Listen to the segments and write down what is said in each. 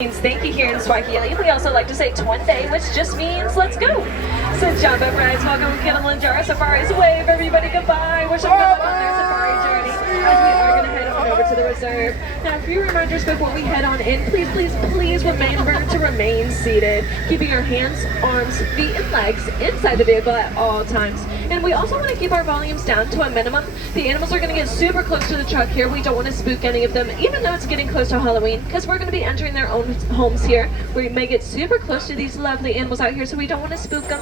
Thank you here in Swahili. We also like to say Twende, which just means let's go. So Jamba Friends, welcome to Kilimanjaro Safaris. Wave everybody goodbye. Wish them good luck on their safari journey as we are going to head on over to the reserve. Now, a few reminders before we head on in. Please remember to remain seated, keeping your hands, arms, feet, and legs inside the vehicle at all times. And we also want to keep our volumes down to a minimum. The animals are going to get super close to the truck here. We don't want to spook any of them, even though it's getting close to Halloween, because we're going to be entering their own homes here. We may get super close to these lovely animals out here, so we don't want to spook them.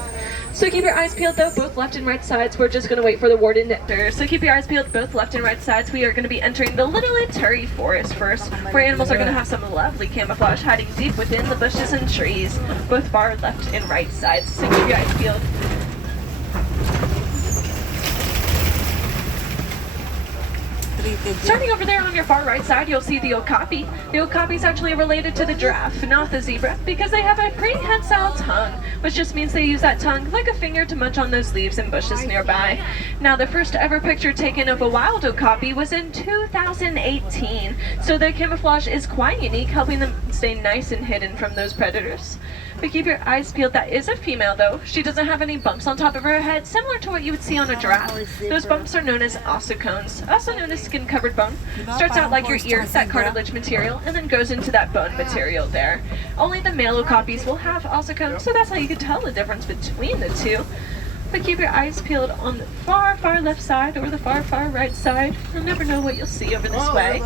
So keep your eyes peeled, though, both left and right sides. We're just going to wait for the warden to enter. So keep your eyes peeled, both left and right sides. We are going to be entering the Little Ituri Forest first, where animals are going to have some lovely camouflage hiding deep within the bushes and trees, both far left and right sides. So keep your eyes peeled. Starting over there on your far right side, you'll see the okapi. The okapi is actually related to the giraffe, not the zebra, because they have a prehensile tongue, which just means they use that tongue like a finger to munch on those leaves and bushes nearby. Now, the first ever picture taken of a wild okapi was in 2018, so their camouflage is quite unique, helping them stay nice and hidden from those predators. But keep your eyes peeled. That is a female, though. She doesn't have any bumps on top of her head, similar to what you would see on a giraffe. Those bumps are known as ossicones, also known as skin-covered bone. Starts out like your ear, that cartilage material, and then goes into that bone material there. Only the male okapis will have ossicones, so that's how you can tell the difference between the two. But keep your eyes peeled on the far, far left side or the far, far right side. You'll never know what you'll see over this way.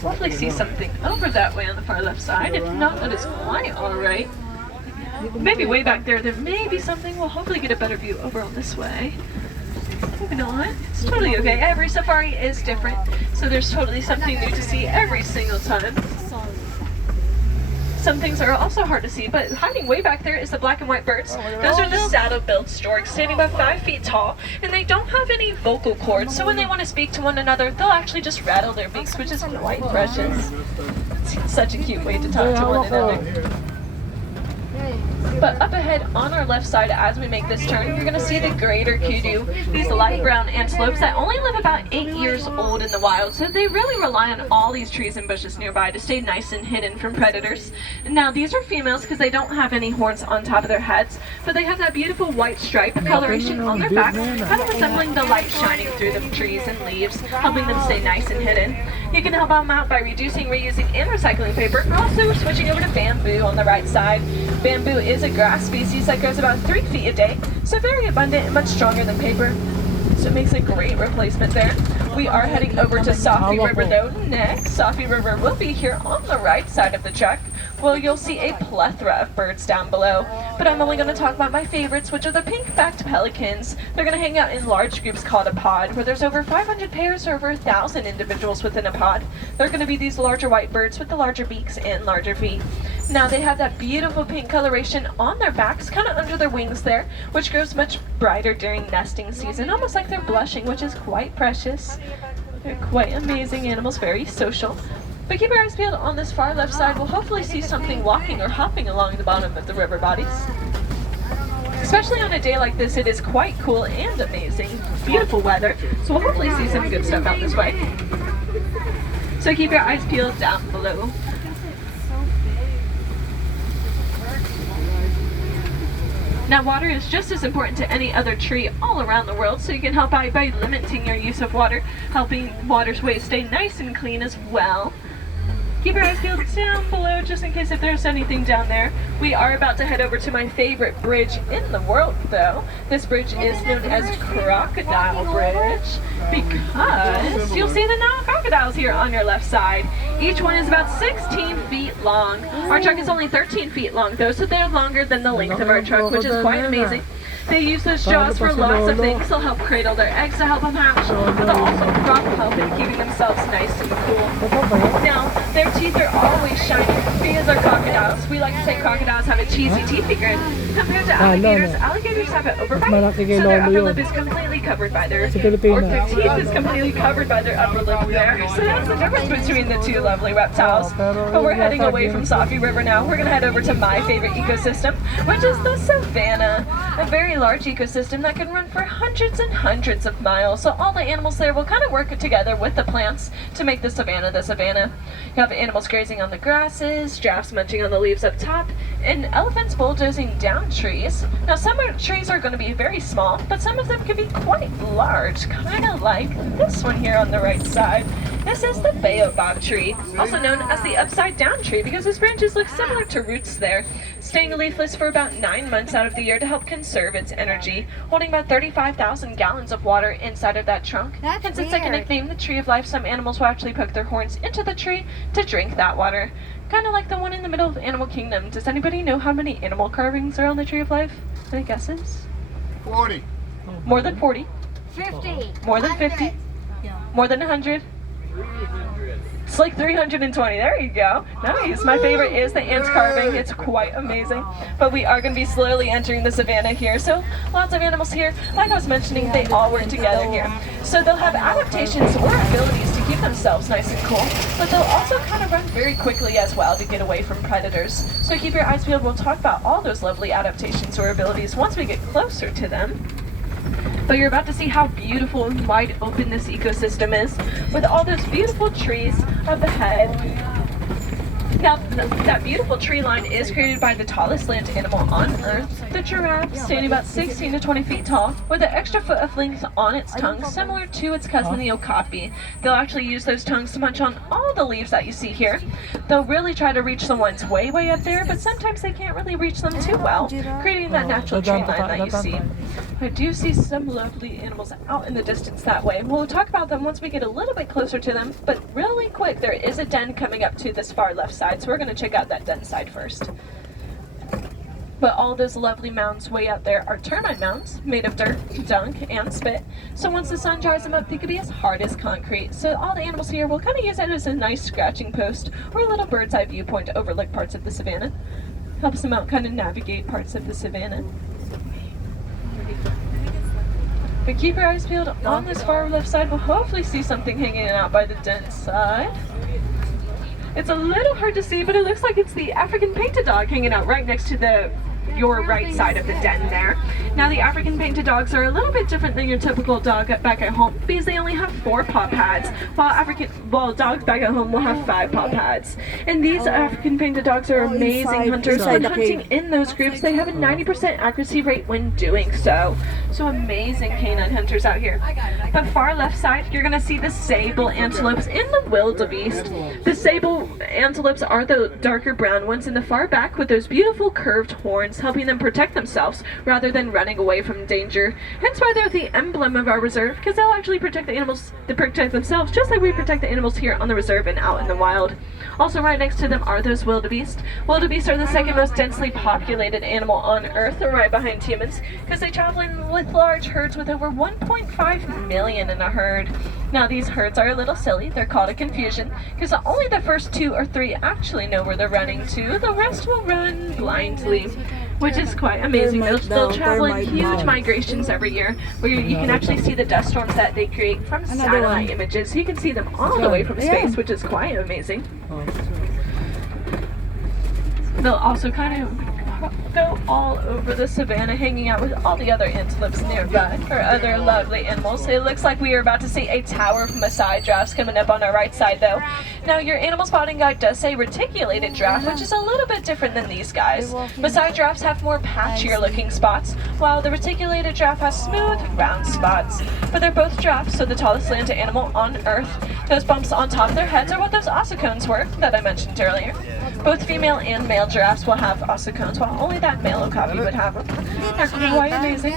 Hopefully see something over that way on the far left side. If not, that is quite alright. Maybe way back there may be something. We'll hopefully get a better view over on this way. Maybe not. It's totally okay. Every safari is different, so there's totally something new to see every single time. Some things are also hard to see, but hiding way back there is the black and white birds. Those are the saddle-billed storks, standing about 5 feet tall, and they don't have any vocal cords, so when they want to speak to one another, they'll actually just rattle their beaks, which is quite precious. It's such a cute way to talk to one another. But up ahead on our left side as we make this turn, you're going to see the greater kudu, these light brown antelopes that only live about 8 years old in the wild, so they really rely on all these trees and bushes nearby to stay nice and hidden from predators. Now these are females because they don't have any horns on top of their heads, but they have that beautiful white stripe coloration on their back, kind of resembling the light shining through the trees and leaves, helping them stay nice and hidden. You can help them out by reducing, reusing, and recycling paper. Also switching over to bamboo on the right side. Bamboo is a grass species that grows about 3 feet a day, so very abundant and much stronger than paper. So it makes a great replacement there. We are heading over to Safi River though next. Safi River will be here on the right side of the truck. Well, you'll see a plethora of birds down below, but I'm only going to talk about my favorites, which are the pink-backed pelicans. They're going to hang out in large groups called a pod, where there's over 500 pairs or over 1,000 individuals within a pod. They're going to be these larger white birds with the larger beaks and larger feet. Now they have that beautiful pink coloration on their backs, kind of under their wings there, which grows much brighter during nesting season, almost like they're blushing, which is quite precious. They're quite amazing animals, very social. But keep your eyes peeled on this far left side. We'll hopefully see something walking or hopping along the bottom of the river bodies. Especially on a day like this, it is quite cool and amazing. Beautiful weather, so we'll hopefully see some good stuff out this way. So keep your eyes peeled down below. Now, water is just as important to any other tree all around the world, so you can help out by limiting your use of water, helping waterways stay nice and clean as well. Keep your eyes peeled down below just in case if there's anything down there. We are about to head over to my favorite bridge in the world, though. This bridge is known as Crocodile Bridge because you'll see the Nile crocodiles here on your left side. Each one is about 16 feet long. Our truck is only 13 feet long, though, so they're longer than the length of our truck, which is quite amazing. They use those jaws for lots of things. They'll help cradle their eggs to help them hatch, but they'll also drop help in keeping themselves nice and cool. Now, their teeth are always shining because they're crocodiles. We like to say crocodiles have a cheesy teeth grin. Compared to alligators, alligators have an overbite, so their upper lip is completely covered by their, or their teeth is completely covered by their upper lip there. So that's the difference between the two lovely reptiles. But we're heading away from Safi River now. We're going to head over to my favorite ecosystem, which is the savannah. A very large ecosystem that can run for hundreds and hundreds of miles. So all the animals there will kind of work together with the plants to make the savannah the savannah. You You have animals grazing on the grasses, giraffes munching on the leaves up top, and elephants bulldozing down trees. Now some trees are going to be very small, but some of them can be quite large, kind of like this one here on the right side. This is the baobab tree, also known as the upside down tree because its branches look similar to roots there, staying leafless for about 9 months out of the year to help conserve its energy, holding about 35,000 gallons of water inside of that trunk. Hence its second nickname, the Tree of Life. Some animals will actually poke their horns into the tree to drink that water. Kind of like the one in the middle of Animal Kingdom. Does anybody know how many animal carvings are on the Tree of Life? Any guesses? 40. More than 40? 50. More than 50? More than 100? 300. It's like 320. There you go. Nice. My favorite is the ant carving. It's quite amazing. But we are going to be slowly entering the savannah here. So lots of animals here. Like I was mentioning, they all work together here. So they'll have adaptations or abilities to keep themselves nice and cool. But they'll also kind of run very quickly as well to get away from predators. So keep your eyes peeled. We'll talk about all those lovely adaptations or abilities once we get closer to them. But you're about to see how beautiful and wide open this ecosystem is, with all those beautiful trees up ahead. Now, that beautiful tree line is created by the tallest land animal on Earth, the giraffe, standing about 16 to 20 feet tall, with an extra foot of length on its tongue, similar to its cousin the okapi. They'll actually use those tongues to munch on all the leaves that you see here. They'll really try to reach the ones way, way up there, but sometimes they can't really reach them too well, creating that natural tree line that you see. I do see some lovely animals out in the distance that way. We'll talk about them once we get a little bit closer to them, but really quick, there is a den coming up to this far left side, so we're going to check out that den side first. But all those lovely mounds way out there are termite mounds made of dirt, dung, and spit. So once the sun dries them up, they could be as hard as concrete. So all the animals here will kind of use it as a nice scratching post or a little bird's eye viewpoint to overlook parts of the savannah. Helps them out kind of navigate parts of the savannah. But keep your eyes peeled on this far left side. We'll hopefully see something hanging out by the den side. It's a little hard to see, but it looks like it's the African painted dog hanging out right next to your right side of the den there. Now the African painted dogs are a little bit different than your typical dog back at home because they only have 4 paw pads, while dogs back at home will have 5 paw pads. And these African painted dogs are amazing hunters. When hunting in those groups, they have a 90% accuracy rate when doing so. So amazing canine hunters out here. But far left side, you're going to see the sable antelopes in the wildebeest. The sable antelopes are the darker brown ones in the far back with those beautiful curved horns, helping them protect themselves rather than running away from danger. Hence why they're the emblem of our reserve, because they'll actually protect the animals to protect themselves, just like we protect the animals here on the reserve and out in the wild. Also right next to them are those wildebeest. Wildebeest are the second most densely populated animal on Earth, right behind humans, because they travel in with large herds with over 1.5 million in a herd. Now these herds are a little silly. They're called a confusion, because only the first 2 or 3 actually know where they're running to. The rest will run blindly, which is quite amazing. They'll travel in huge migrations every year, where you can actually see the dust storms that they create from satellite images. So you can see them all the way from space, which is quite amazing. They'll also kind of go all over the savannah, hanging out with all the other antelopes nearby, or other lovely animals. It looks like we are about to see a tower of Maasai giraffes coming up on our right side, though. Now, your animal spotting guide does say reticulated giraffe, which is a little bit different than these guys. Maasai giraffes have more patchier looking spots, while the reticulated giraffe has smooth, round spots. But they're both giraffes, so the tallest land animal on Earth. Those bumps on top of their heads are what those ossicones were that I mentioned earlier. Both female and male giraffes will have ossicones, while only that male okapi would have them. They're quite amazing.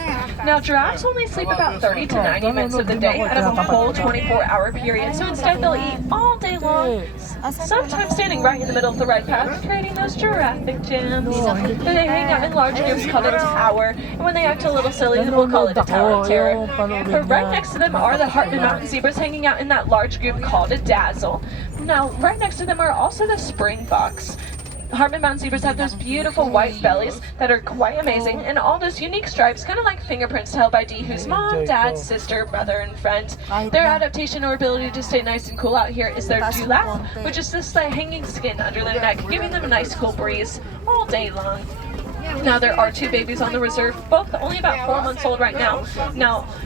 Now, giraffes only sleep about 30 to 90 minutes of the day out of a full 24-hour period, so instead they'll eat all day long, sometimes standing right in the middle of the right path, creating those giraffic jams. They hang out in large groups called a tower, and when they act a little silly, we'll call it a tower of terror. But right next to them are the Hartman Mountain zebras hanging out in that large group called a dazzle. Now, right next to them are also the springboks. Hartman Mountain zebras have those beautiful white bellies that are quite amazing, and all those unique stripes, kind of like fingerprints to help ID who's mom, dad, sister, brother, and friend. Their adaptation or ability to stay nice and cool out here is their dewlap, which is this hanging skin under their neck, giving them a nice cool breeze all day long. Now there are 2 babies on the reserve, both only about 4 months old right now.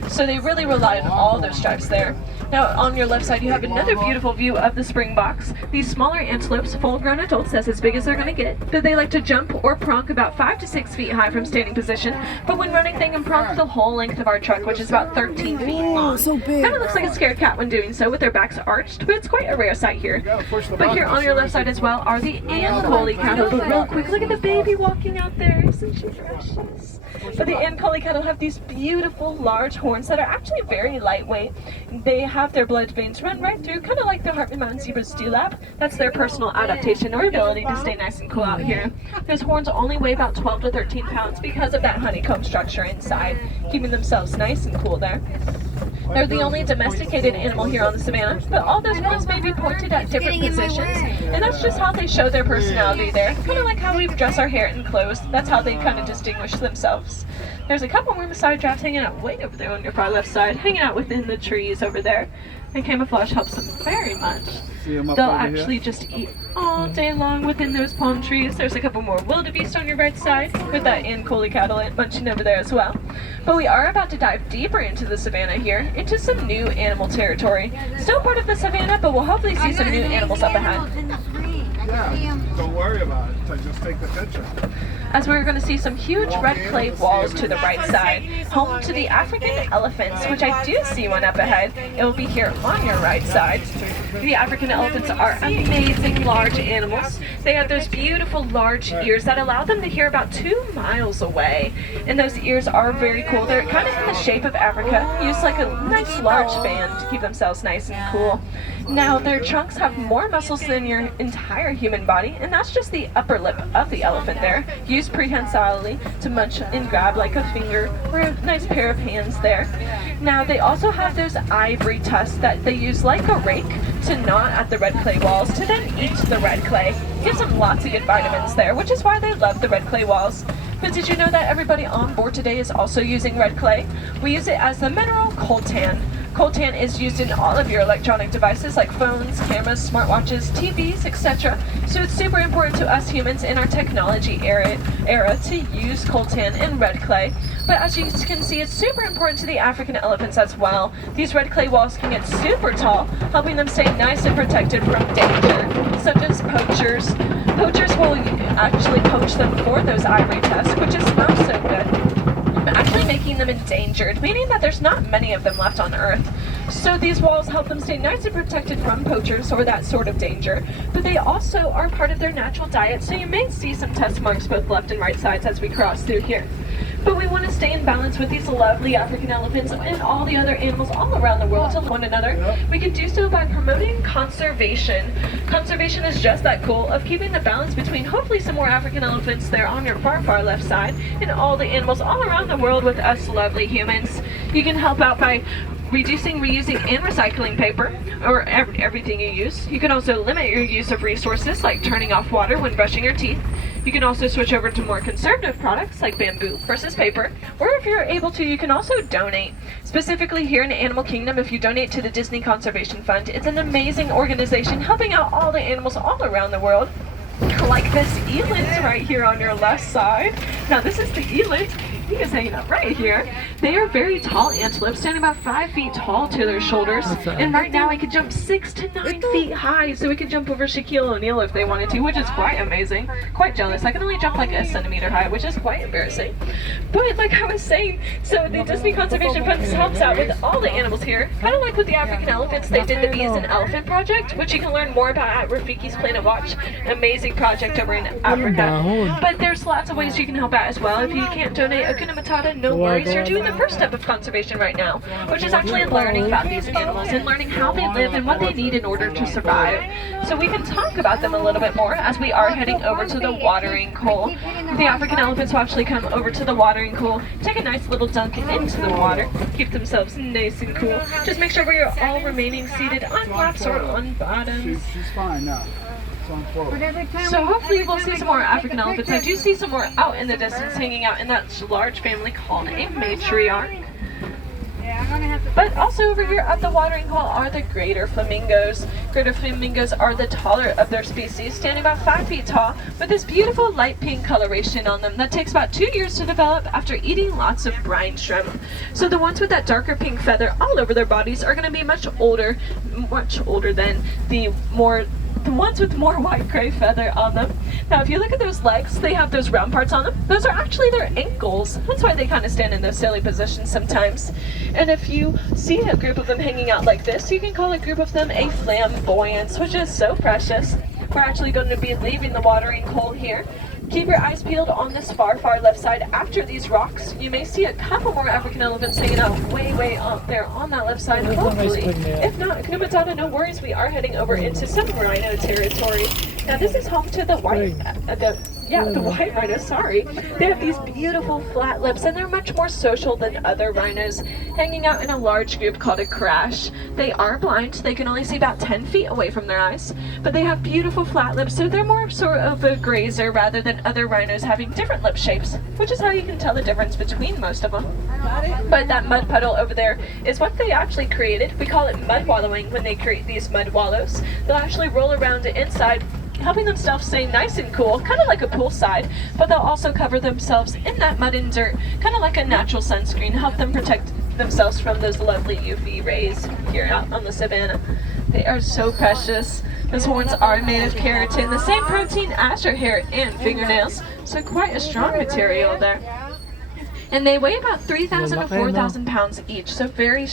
So they really rely on all those stripes there. Now on your left side you have another beautiful view of the spring box. These smaller antelopes, full-grown adults, that's as big as they're going to get, but they like to jump or pronk about 5 to 6 feet high from standing position. But when running, they can pronk the whole length of our truck, which is about 13 feet long. So big. Kind of looks like a scared cat when doing so, with their backs arched, but it's quite a rare sight here. But here on your left side as well are the Ankole cattle. But real quick, look at the baby walking out there. Isn't she precious? But the Ankole cattle have these beautiful large horns that are actually very lightweight. They have their blood veins run right through, kind of like the Hartman Mountain zebras do lap. That's their personal adaptation or ability to stay nice and cool out here. Those horns only weigh about 12 to 13 pounds because of that honeycomb structure inside, keeping themselves nice and cool there. They're the only domesticated animal here on the savannah, but all those horns may be pointed at different positions, and that's just how they show their personality there. Kind of like how we dress our hair and clothes, that's how they kind of distinguish themselves. There's a couple more Maasai giraffes hanging out way over there on your far left side, hanging out within the trees over there, and camouflage helps them very much. They'll actually just eat all day long within those palm trees. There's a couple more wildebeest on your right side with that Ankole cattle munching over there as well. But we are about to dive deeper into the savannah here, into some new animal territory. Still part of the savannah, but we'll hopefully see some new animals up ahead. Yeah, don't worry about it. Just take the picture. As we're going to see some huge red clay walls to the right side, home to the African elephants, which I do see one up ahead. It will be here on your right side. The African elephants are amazing large animals. They have those beautiful large ears that allow them to hear about 2 miles away. And those ears are very cool. They're kind of in the shape of Africa, used like a nice large fan to keep themselves nice and cool. Now their trunks have more muscles than your entire human body, and that's just the upper lip of the elephant there, used prehensilely to munch and grab like a finger or a nice pair of hands there. Now they also have those ivory tusks that they use like a rake to gnaw at the red clay walls to then eat the red clay. Gives them lots of good vitamins there, which is why they love the red clay walls. But did you know that everybody on board today is also using red clay? We use it as the mineral coltan. Coltan is used in all of your electronic devices like phones, cameras, smartwatches, TVs, etc. So it's super important to us humans in our technology era to use coltan and red clay. But as you can see, it's super important to the African elephants as well. These red clay walls can get super tall, helping them stay nice and protected from danger, such as poachers. Poachers will actually poach them for those ivory tusks, which is not so good, actually making them endangered, meaning that there's not many of them left on Earth. So these walls help them stay nice and protected from poachers or that sort of danger, but they also are part of their natural diet, so you may see some tusk marks both left and right sides as we cross through here. But we want to stay in balance with these lovely African elephants and all the other animals all around the world to one another. We can do so by promoting conservation. Conservation is just that goal of keeping the balance between hopefully some more African elephants there on your far left side and all the animals all around the world with us lovely humans. You can help out by reducing, reusing, and recycling paper, or everything you use. You can also limit your use of resources like turning off water when brushing your teeth. You can also switch over to more conservative products like bamboo versus paper, or if you're able to, you can also donate. Specifically here in Animal Kingdom, if you donate to the Disney Conservation Fund, it's an amazing organization helping out all the animals all around the world. Like this eland right here on your left side. Now this is the eland. He is hanging out right here. They are very tall antelopes, standing about 5 feet tall to their shoulders. And right now he can jump 6 to 9 feet high, so he can jump over Shaquille O'Neal if they wanted to, which is quite amazing. Quite jealous. I can only jump like a centimeter high, which is quite embarrassing. But like I was saying, so the Disney Conservation Fund helps out with all the animals here. Kind of like with the African elephants, they did the Bees and Elephant Project, which you can learn more about at Rafiki's Planet Watch. An amazing project over in Africa. But there's lots of ways you can help out as well. If you can't donate Hakuna Matata, no worries. You're doing the first step of conservation right now, which is actually learning about these animals and learning how they live and what they need in order to survive. So we can talk about them a little bit more as we are heading over to the watering hole. The African elephants will actually come over to the watering hole, take a nice little dunk into the water, keep themselves nice and cool. Just make sure we're all remaining seated on laps or on bottoms. She's fine now. So hopefully we'll see some more African elephants. I do see some more out in the distance hanging out in that large family called a matriarch. But also over here at the watering hole are the greater flamingos. Greater flamingos are the taller of their species, standing about 5 feet tall, with this beautiful light pink coloration on them that takes about 2 years to develop after eating lots of brine shrimp. So the ones with that darker pink feather all over their bodies are going to be much older than the ones with more white gray feather on them. Now if you look at those legs, they have those round parts on them. Those are actually their ankles. That's why they kind of stand in those silly positions sometimes. And if you see a group of them hanging out like this, you can call a group of them a flamboyance, which is so precious. We're actually going to be leaving the watering hole here. Keep your eyes peeled on this far left side. After these rocks, you may see a couple more African elephants hanging out way up there on that left side, hopefully. If not, Kungdom, no worries, we are heading over into some rhino territory. Now this is home to the white rhino, sorry. They have these beautiful flat lips and they're much more social than other rhinos, hanging out in a large group called a crash. They are blind, they can only see about 10 feet away from their eyes, but they have beautiful flat lips, so they're more sort of a grazer rather than other rhinos having different lip shapes, which is how you can tell the difference between most of them. But that mud puddle over there is what they actually created. We call it mud wallowing when they create these mud wallows. They'll actually roll around inside, helping themselves stay nice and cool, kind of like a poolside, but they'll also cover themselves in that mud and dirt, kind of like a natural sunscreen, help them protect themselves from those lovely UV rays here out on the savannah. They are so precious. Those horns are made of keratin, the same protein as your hair and fingernails, so quite a strong material there. And they weigh about 3,000 to 4,000 pounds each, so very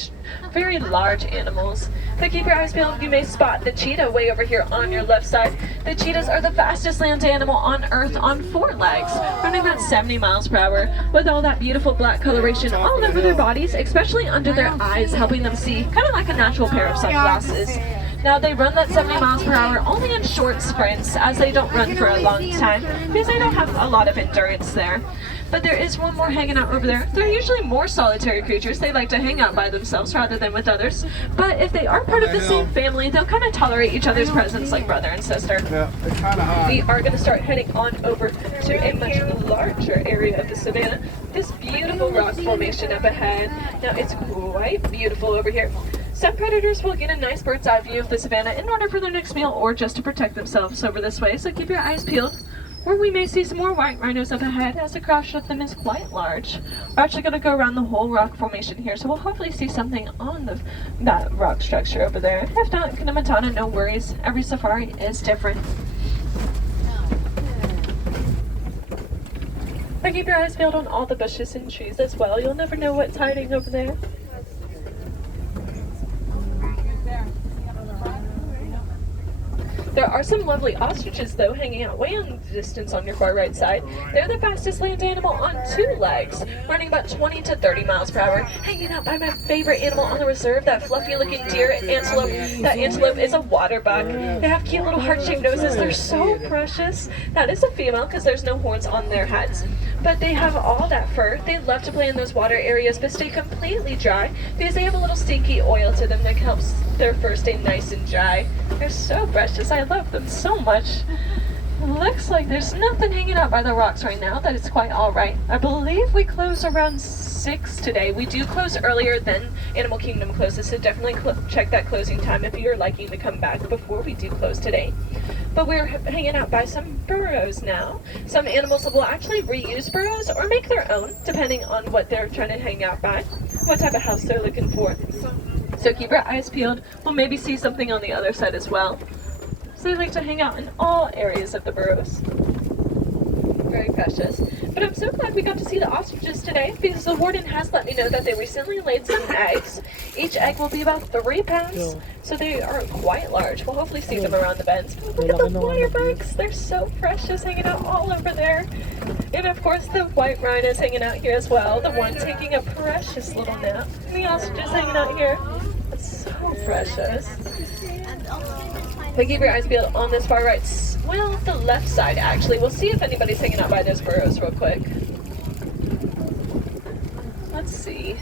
large animals. So keep your eyes peeled. You may spot the cheetah way over here on your left side. The cheetahs are the fastest land animal on Earth on 4 legs, running about 70 miles per hour, with all that beautiful black coloration all over their bodies, especially under their eyes, helping them see, kind of like a natural pair of sunglasses. Now they run that 70 miles per hour only in short sprints, as they don't run for a long time, because they don't have a lot of endurance there. But there is one more hanging out over there. They're usually more solitary creatures. They like to hang out by themselves rather than with others. But if they are part of the same family, they'll kind of tolerate each other's presence like brother and sister. Yeah, it's kind of hot. We are going to start heading on over to a much larger area of the savannah. This beautiful rock formation up ahead. Now it's quite beautiful over here. Some predators will get a nice bird's eye view of the savannah in order for their next meal or just to protect themselves over this way, so keep your eyes peeled. Or we may see some more white rhinos up ahead, as the crash of them is quite large. We're actually going to go around the whole rock formation here, so we'll hopefully see something on that rock structure over there. If not, Kungdom, no worries. Every safari is different. But keep your eyes peeled on all the bushes and trees as well. You'll never know what's hiding over there. There are some lovely ostriches, though, hanging out way in the distance on your far right side. They're the fastest land animal on 2 legs, running about 20 to 30 miles per hour, hanging out by my favorite animal on the reserve, that fluffy-looking deer antelope. That antelope is a water buck. They have cute little heart-shaped noses. They're so precious. That is a female, because there's no horns on their heads. But they have all that fur. They love to play in those water areas, but stay completely dry, because they have a little stinky oil to them that helps their fur stay nice and dry. They're so precious. I love them so much. It looks like there's nothing hanging out by the rocks right now. That is quite alright. I believe we close around 6 today. We do close earlier than Animal Kingdom closes, so definitely check that closing time if you're liking to come back before we do close today. But we're hanging out by some burrows now. Some animals will actually reuse burrows or make their own, depending on what they're trying to hang out by, what type of house they're looking for. So keep your eyes peeled. We'll maybe see something on the other side as well. So they like to hang out in all areas of the burrows. Very precious. But I'm so glad we got to see the ostriches today, because the warden has let me know that they recently laid some eggs. Each egg will be about 3 pounds, so they are quite large. We'll hopefully see them around the bends. Look at the water bugs. They're so precious, hanging out all over there. And of course the white rhinos hanging out here as well. The one taking a precious little nap. And the ostriches hanging out here. It's so precious. But keep your eyes peeled on this far right, well, the left side actually. We'll see if anybody's hanging out by those burrows real quick. Let's see.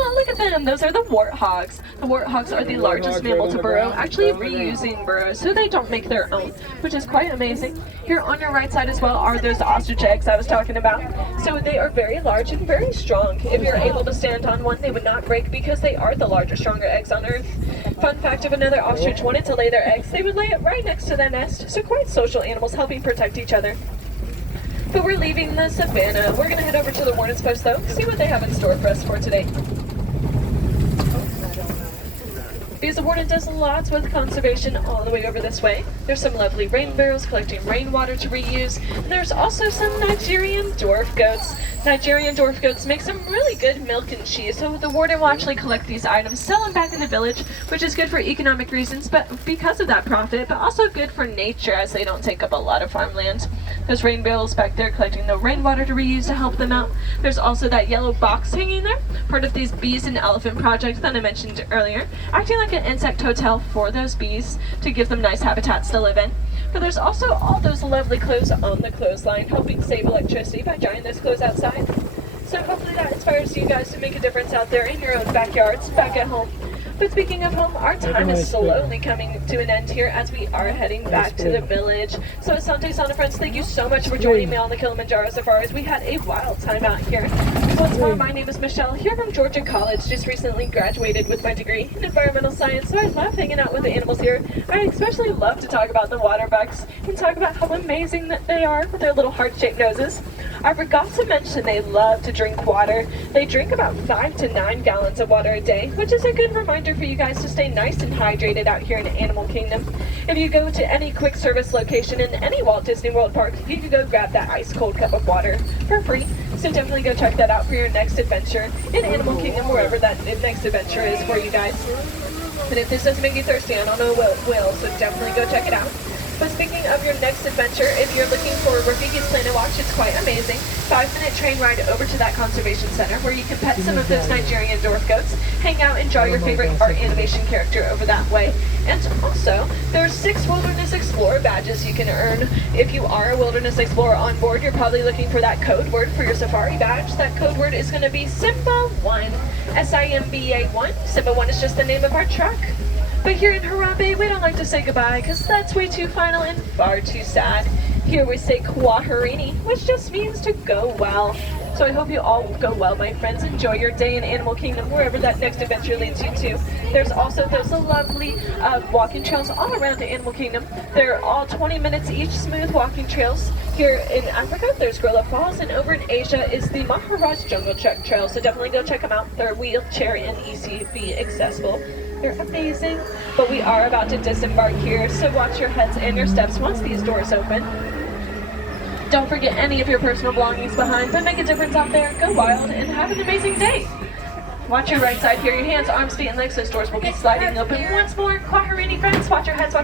Oh, look at them. Those are the warthogs. The warthogs are the largest mammal to burrow, actually reusing burrows, so they don't make their own, which is quite amazing. Here on your right side as well are those ostrich eggs I was talking about. So they are very large and very strong. If you're able to stand on one, they would not break because they are the largest, stronger eggs on Earth. Fun fact, if another ostrich wanted to lay their eggs, they would lay it right next to their nest. So quite social animals helping protect each other. But we're leaving the savannah. We're going to head over to the Warden's Post, though, see what they have in store for us for today. Because the Warden does lots with conservation all the way over this way. There's some lovely rain barrels collecting rainwater to reuse. And there's also some Nigerian dwarf goats. Nigerian dwarf goats make some really good milk and cheese, so the Warden will actually collect these items, sell them back in the village, which is good for economic reasons, but because of that profit, but also good for nature as they don't take up a lot of farmland. There's rain barrels back there collecting the rainwater to reuse to help them out. There's also that yellow box hanging there, part of these bees and elephant project that I mentioned earlier, acting like an insect hotel for those bees to give them nice habitats to live in. But there's also all those lovely clothes on the clothesline, helping save electricity by drying those clothes outside. So hopefully that inspires you guys to make a difference out there in your own backyards, back at home. But speaking of home, our time is slowly coming to an end here as we are heading back to the village. So Asante Sana friends, thank you so much for joining me on the Kilimanjaro Safaris. We had a wild time out here. Once more, my name is Michelle, here from Georgia College, just recently graduated with my degree in environmental science, so I love hanging out with the animals here. I especially love to talk about the water bucks and talk about how amazing that they are with their little heart-shaped noses. I forgot to mention they love to drink water. They drink about 5 to 9 gallons of water a day, which is a good reminder for you guys to stay nice and hydrated out here in Animal Kingdom. If you go to any quick service location in any Walt Disney World park, you can go grab that ice cold cup of water for free. So definitely go check that out for your next adventure in Animal Kingdom, wherever that next adventure is for you guys. And if this doesn't make you thirsty, I don't know what will, so definitely go check it out. But speaking of your next adventure, if you're looking for Rafiki's Planet Watch, it's quite amazing. 5-minute train ride over to that conservation center where you can pet some of those Nigerian dwarf goats, hang out and draw your favorite art animation character over that way. And also, there's 6 Wilderness Explorer badges you can earn. If you are a Wilderness Explorer on board, you're probably looking for that code word for your safari badge. That code word is going to be Simba1, SIMBA1. Simba1 is just the name of our truck. But here in Harambe, we don't like to say goodbye because that's way too final and far too sad. Here we say Kwaherini, which just means to go well. So I hope you all go well, my friends. Enjoy your day in Animal Kingdom, wherever that next adventure leads you to. There's also those lovely walking trails all around Animal Kingdom. They're all 20 minutes each, smooth walking trails. Here in Africa, there's Gorilla Falls, and over in Asia is the Maharaj Jungle Trek Trail. So definitely go check them out. They're wheelchair and ECV accessible. They're amazing. But we are about to disembark here, so watch your heads and your steps once these doors open. Don't forget any of your personal belongings behind, but make a difference out there. Go wild and have an amazing day. Watch your right side here. Your hands, arms, feet, and legs. Those doors will be sliding open once more. Kwaherini friends, watch your heads, watch